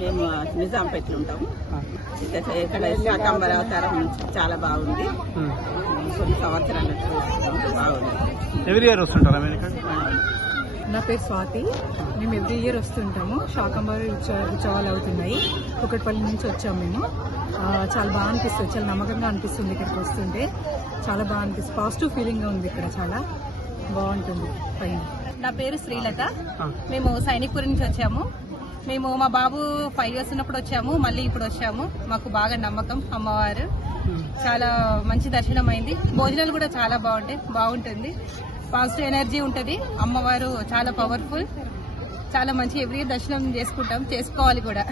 మేము నిజాంపేటలో ఉంటాము. ఇక్కడ శాకంబరి అవతారం చాలా బాగుంది. కొన్ని సంవత్సరాలు బాగుంది. ఎవ్రీ ఇయర్ వస్తుంటారా? నా పేరు స్వాతి. మేము ఎవ్రీ ఇయర్ వస్తుంటాము. శాకంబరి ఉత్సవాలు అవుతున్నాయి. కుకట్పల్లి నుంచి వచ్చాము మేము. చాలా బాగా అనిపిస్తుంది, చాలా నమ్మకంగా అనిపిస్తుంది. ఇక్కడికి వస్తుంటే చాలా బాగా అనిపిస్తుంది. పాజిటివ్ ఫీలింగ్ గా ఉంది. ఇక్కడ చాలా బాగుంటుంది. పైన నా పేరు శ్రీలత. మేము సైనిక్పూర్ నుంచి వచ్చాము. మేము మా బాబు 5 years ఉన్నప్పుడు వచ్చాము, మళ్ళీ ఇప్పుడు వచ్చాము. మాకు బాగా నమ్మకం. అమ్మవారు చాలా మంచి దర్శనం అయింది. భోజనాలు కూడా చాలా బాగుంటుంది. పాజిటివ్ ఎనర్జీ ఉంటుంది. అమ్మవారు చాలా పవర్ఫుల్, చాలా మంచి ఎవ్రీ దర్శనం చేసుకోవాలి కూడా.